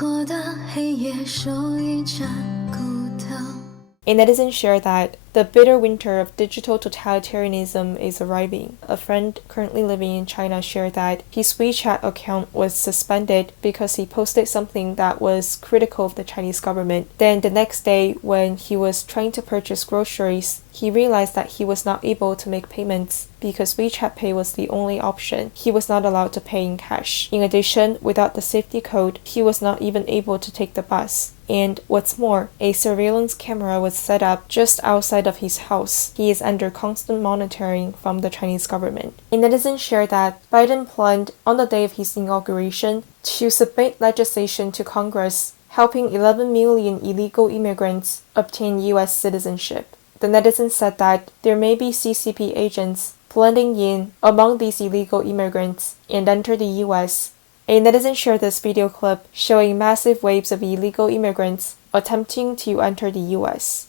错的黑夜手一盏孤灯。 A netizen shared that the bitter winter of digital totalitarianism is arriving. A friend currently living in China shared that his WeChat account was suspended because he posted something that was critical of the Chinese government. Then the next day, when he was trying to purchase groceries, he realized that he was not able to make payments because WeChat Pay was the only option. He was not allowed to pay in cash. In addition, without the safety code, he was not even able to take the bus. And what's more, a surveillance camera was set up just outside of his house. He is under constant monitoring from the Chinese government. A netizen shared that Biden planned on the day of his inauguration to submit legislation to Congress helping 11 million illegal immigrants obtain U.S. citizenship. The netizen said that there may be CCP agents blending in among these illegal immigrants and enter the U.S. A netizen shared this video clip showing massive waves of illegal immigrants attempting to enter the U.S.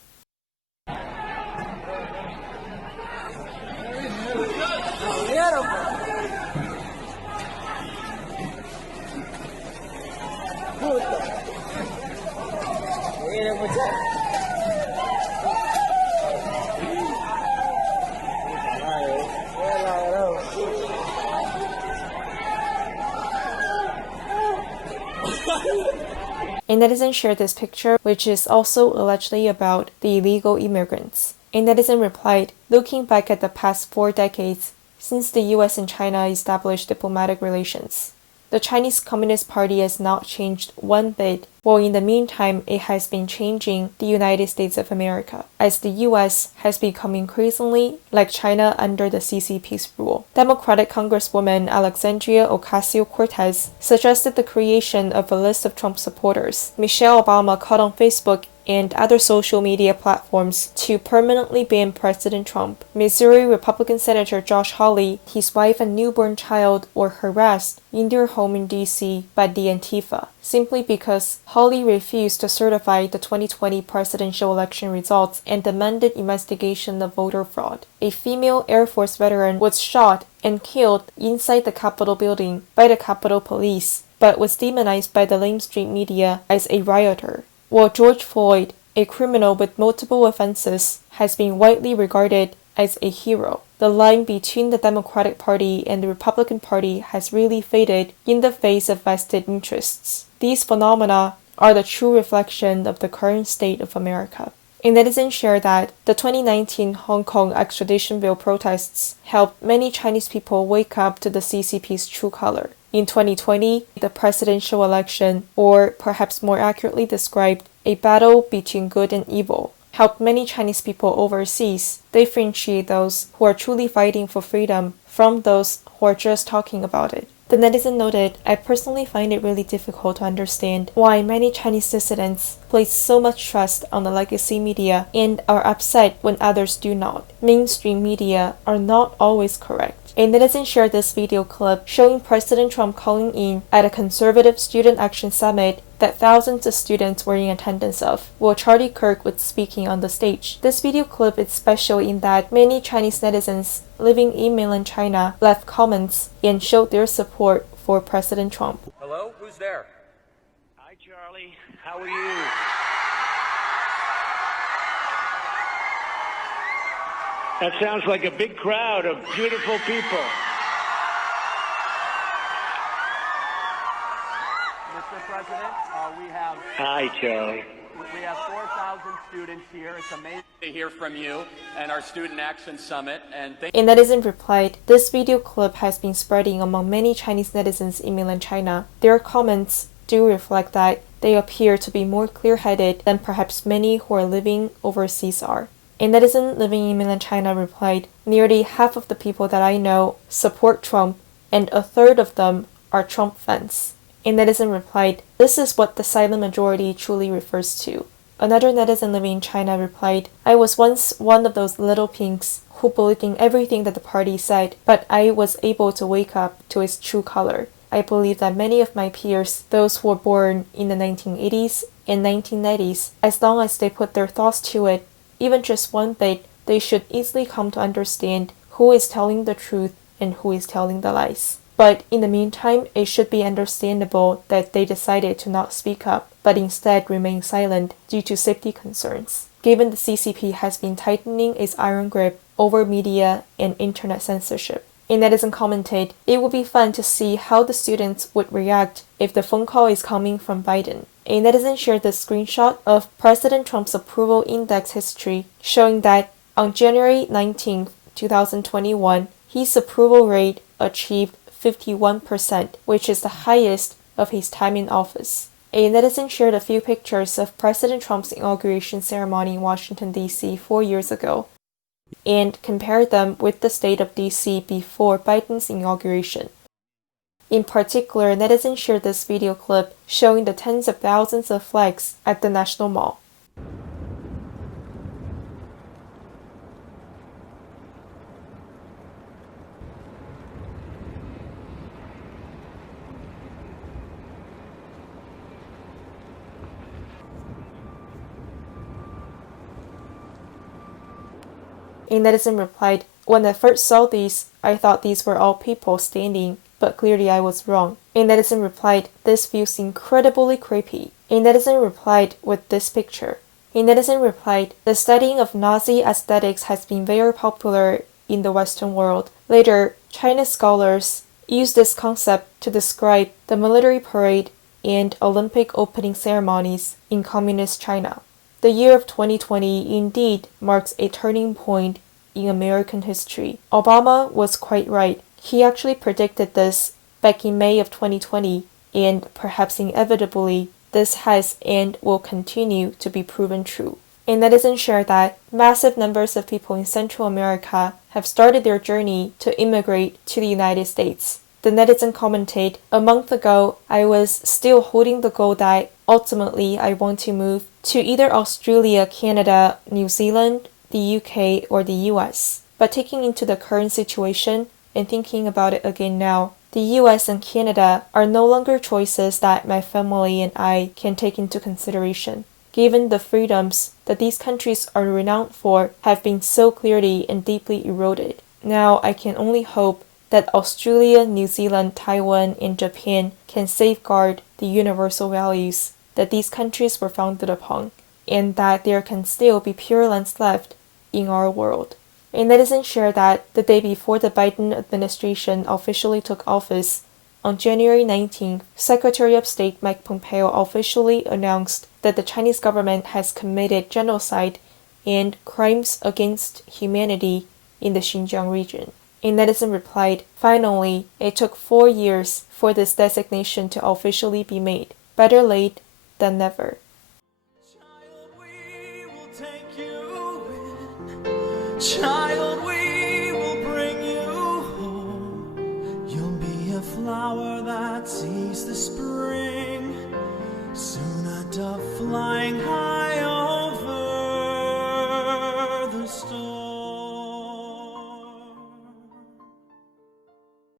A netizen shared this picture, which is also allegedly about the illegal immigrants. A netizen replied, looking back at the past 4 decades since the US and China established diplomatic relations, the Chinese Communist Party has not changed one bit, while in the meantime it has been changing the United States of America, as the US has become increasingly like China under the CCP's rule. Democratic Congresswoman Alexandria Ocasio-Cortez suggested the creation of a list of Trump supporters. Michelle Obama called on Facebook and other social media platforms to permanently ban President Trump. Missouri Republican Senator Josh Hawley, his wife and newborn child were harassed in their home in D.C. by the Antifa, simply because Hawley refused to certify the 2020 presidential election results and demanded investigation of voter fraud. A female Air Force veteran was shot and killed inside the Capitol building by the Capitol Police, but was demonized by the mainstream media as a rioter. While George Floyd, a criminal with multiple offenses, has been widely regarded as a hero, the line between the Democratic Party and the Republican Party has really faded in the face of vested interests. These phenomena are the true reflection of the current state of America. A netizen shared that the 2019 Hong Kong extradition bill protests helped many Chinese people wake up to the CCP's true color. In 2020, the presidential election, or perhaps more accurately described, a battle between good and evil, helped many Chinese people overseas differentiate those who are truly fighting for freedom from those who are just talking about it. The netizen noted, I personally find it really difficult to understand why many Chinese dissidents place so much trust on the legacy media and are upset when others do not. Mainstream media are not always correct. A netizen shared this video clip showing President Trump calling in at a conservative student action summit that thousands of students were in attendance of, while Charlie Kirk was speaking on the stage. This video clip is special in that many Chinese netizens living in mainland China left comments and showed their support for President Trump. Hello? Who's there? Hi, Charlie. How are you? That sounds like a big crowd of beautiful people. Mr. President, we have... Hi, Charlie. We have 4,000 students here. It's amazing to hear from you and our Student Action Summit. And A netizen replied, this video clip has been spreading among many Chinese netizens in mainland China. Their comments do reflect that they appear to be more clear-headed than perhaps many who are living overseas are. A netizen living in mainland China replied, nearly half of the people that I know support Trump, and a third of them are Trump fans. A netizen replied, this is what the silent majority truly refers to. Another netizen living in China replied, I was once one of those little pinks who believed in everything that the party said, but I was able to wake up to its true color. I believe that many of my peers, those who were born in the 1980s and 1990s, as long as they put their thoughts to it, even just one bit, they should easily come to understand who is telling the truth and who is telling the lies. But in the meantime, it should be understandable that they decided to not speak up, but instead remain silent due to safety concerns, given the CCP has been tightening its iron grip over media and internet censorship. A netizen commented, "It would be fun to see how the students would react if the phone call is coming from Biden." A netizen shared the screenshot of President Trump's approval index history, showing that on January 19, 2021, his approval rate achieved 51%, which is the highest of his time in office. A netizen shared a few pictures of President Trump's inauguration ceremony in Washington, D.C. 4 years ago, and compared them with the state of D.C. before Biden's inauguration. In particular, netizens shared this video clip showing the tens of thousands of flags at the National Mall. A netizen replied, "When I first saw these, I thought these were all people standing, but clearly I was wrong." A netizen replied, "This feels incredibly creepy." A netizen replied with this picture. A netizen replied, "The studying of Nazi aesthetics has been very popular in the Western world. Later, Chinese scholars used this concept to describe the military parade and Olympic opening ceremonies in Communist China." The year of 2020 indeed marks a turning point in American history. Obama was quite right. He actually predicted this back in May of 2020, and perhaps inevitably, this has and will continue to be proven true. A netizen shared that massive numbers of people in Central America have started their journey to immigrate to the United States. The netizen commented, "A month ago, I was still holding the goal that ultimately I want to move to either Australia, Canada, New Zealand, the UK, or the US. But taking into the current situation and thinking about it again now, the US and Canada are no longer choices that my family and I can take into consideration, given the freedoms that these countries are renowned for have been so clearly and deeply eroded. Now I can only hope that Australia, New Zealand, Taiwan, and Japan can safeguard the universal values that these countries were founded upon, and that there can still be pure lands left in our world." A netizen shared that the day before the Biden administration officially took office, on January 19th, Secretary of State Mike Pompeo officially announced that the Chinese government has committed genocide and crimes against humanity in the Xinjiang region. A netizen replied, "Finally, it took 4 years for this designation to officially be made. Better late than never." Child, we will take you in. Child, we will bring you home. You'll be a flower that sees the spring. Soon a dove flying high on